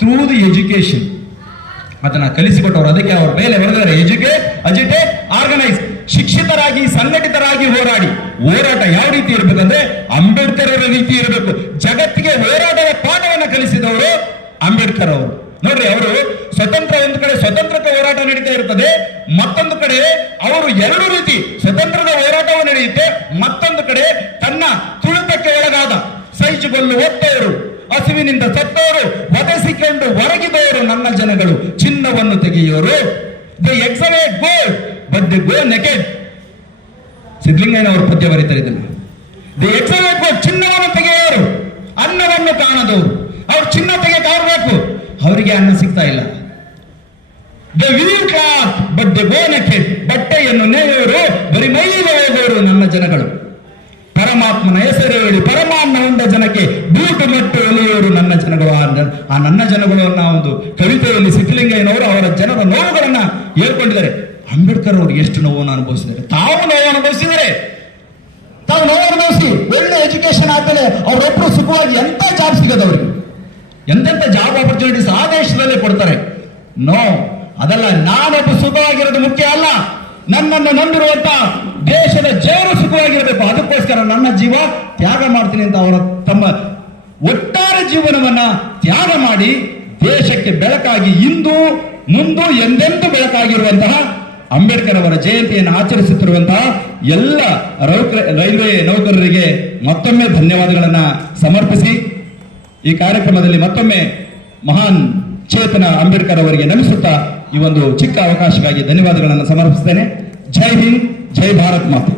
Through the education. ಅದನ್ನ ಕಲಿಸಿಕೊಟ್ಟವರು. ಅದಕ್ಕೆ ಅವ್ರ ಮೇಲೆ ಬರೆದರೆ ಎಜುಕೇಟ್, ಅಜಿಟೇಟ್, ಆರ್ಗನೈಸ್. ಶಿಕ್ಷಿತರಾಗಿ, ಸಂಘಟಿತರಾಗಿ ಹೋರಾಟ ಯಾವ ರೀತಿ ಇರಬೇಕಂದ್ರೆ ಅಂಬೇಡ್ಕರ್ ಅವರ ರೀತಿ ಇರಬೇಕು. ಜಗತ್ತಿಗೆ ಹೋರಾಟದ ಪಾಠವನ್ನು ಕಲಿಸಿದವರು ಅಂಬೇಡ್ಕರ್ ಅವರು. ನೋಡ್ರಿ, ಅವರು ಸ್ವತಂತ್ರ, ಒಂದು ಕಡೆ ಸ್ವತಂತ್ರತೆ ಹೋರಾಟ ನಡೀತಾ ಇರ್ತದೆ, ಮತ್ತೊಂದು ಕಡೆ ಅವರು ಎರಡು ರೀತಿ ಸ್ವತಂತ್ರದ ಹೋರಾಟವು ನಡೆಯುತ್ತೆ, ಮತ್ತೊಂದು ಕಡೆ ತನ್ನ ತುಳಿತಕ್ಕೆ ಒಳಗಾದ ಸೈಜುಗೊಲ್ಲು ಹೊತ್ತವರು, ಹಸುವಿನಿಂದ ಸತ್ತವರು, ವಧಿಸಿಕೊಂಡು ಹೊರಗಿದವರು ನನ್ನ ಜನಗಳು, ಚಿನ್ನವನ್ನು ತೆಗೆಯೋರು. They excavate gold but they go naked. ಸಿದ್ಧಲಿಂಗಯ್ಯನವರು ಪದ್ಯ ಬರೀತಾರೆ ಇದನ್ನು. ದೇ ಎಕ್ಸಲೇಟ್ ಗೋಲ್ಡ್, ಚಿನ್ನವನ್ನು ತೆಗೆಯೋರು, ಅನ್ನವನ್ನು ಕಾಣದವರು. ಅವ್ರು ಚಿನ್ನ ತೆಗೆಯಕ್ಕೆ ಬೇಕು, ಅವರಿಗೆ ಅನ್ನ ಸಿಗ್ತಾ ಇಲ್ಲ. They view cloth but they go naked, ಬಟ್ಟೆಯನ್ನು ನೇಯೋರು, ಬರೀ ಮೈಲಿಗೆ ಹೋಗೋರು ನನ್ನ ಜನಗಳು. ಪರಮಾತ್ಮನ ಹೆಸರು ಹೇಳಿ ಪರಮಾನ್ನ ಉಂಡ ಜನಕ್ಕೆ ಬೂಟು ಮಟ್ಟು ಎಳೆಯೋರು ನನ್ನ ಜನಗಳು. ಆ ನನ್ನ ಜನಗಳು ಅನ್ನೋ ಒಂದು ಕವಿತೆಯಲ್ಲಿ ಸಿದ್ಧಲಿಂಗಯ್ಯನವರು ಅವರ ಜನರ ನೋವುಗಳನ್ನ ಹೇಳ್ಕೊಂಡಿದ್ದಾರೆ. ಅಂಬೇಡ್ಕರ್ ಅವರು ಎಷ್ಟು ನೋವನ್ನು ಅನುಭವಿಸಿದ್ದಾರೆ, ತಾವು ನೋವು ಅನುಭವಿಸಿದರೆ, ತಾವು ನೋವು ಅನುಭವಿಸಿ ಒಳ್ಳೆ ಎಜುಕೇಶನ್ ಆದ್ಮೇಲೆ ಅವರೊಬ್ಬರು ಸುಖವಾಗಿ ಎಂತ ಜಾಬ್ ಸಿಗೋದು ಅವರಿಗೆ, ಎಂತೆಂತ ಜಾಬ್ ಆಪರ್ಚುನಿಟೀಸ್ ಆ ದೇಶದಲ್ಲೇ ಕೊಡ್ತಾರೆ. ನೋ, ಅದಲ್ಲ. ನಾನೊಬ್ಬ ಸುಖವಾಗಿರೋದು ಮುಖ್ಯ ಅಲ್ಲ, ನನ್ನನ್ನು ನಂಬಿರುವಂತ ದೇಶದ ಜನರು ಸುಖವಾಗಿರಬೇಕು. ಅದಕ್ಕೋಸ್ಕರ ನನ್ನ ಜೀವ ತ್ಯಾಗ ಮಾಡ್ತೀನಿ ಅಂತ ಅವರ ತಮ್ಮ ಒಟ್ಟಾರೆ ಜೀವನವನ್ನ ತ್ಯಾಗ ಮಾಡಿ ದೇಶಕ್ಕೆ ಬೆಳಕಾಗಿ ಇಂದು ಮುಂದು ಎಂದೆಂದೂ ಬೆಳಕಾಗಿರುವಂತಹ ಅಂಬೇಡ್ಕರ್ ಅವರ ಜಯಂತಿಯನ್ನು ಆಚರಿಸುತ್ತಿರುವಂತಹ ಎಲ್ಲ ರೈಲ್ವೆ ನೌಕರರಿಗೆ ಮತ್ತೊಮ್ಮೆ ಧನ್ಯವಾದಗಳನ್ನ ಸಮರ್ಪಿಸಿ ಈ ಕಾರ್ಯಕ್ರಮದಲ್ಲಿ ಮತ್ತೊಮ್ಮೆ ಮಹಾನ್ ಚೇತನ ಅಂಬೇಡ್ಕರ್ ಅವರಿಗೆ ನಮಿಸುತ್ತಾ ಈ ಒಂದು ಚಿಕ್ಕ ಅವಕಾಶಕ್ಕಾಗಿ ಧನ್ಯವಾದಗಳನ್ನು ಸಮರ್ಪಿಸುತ್ತೇನೆ. ಜೈ ಹಿಂದ್, ಜೈ ಭಾರತ್ ಮಾತೆ.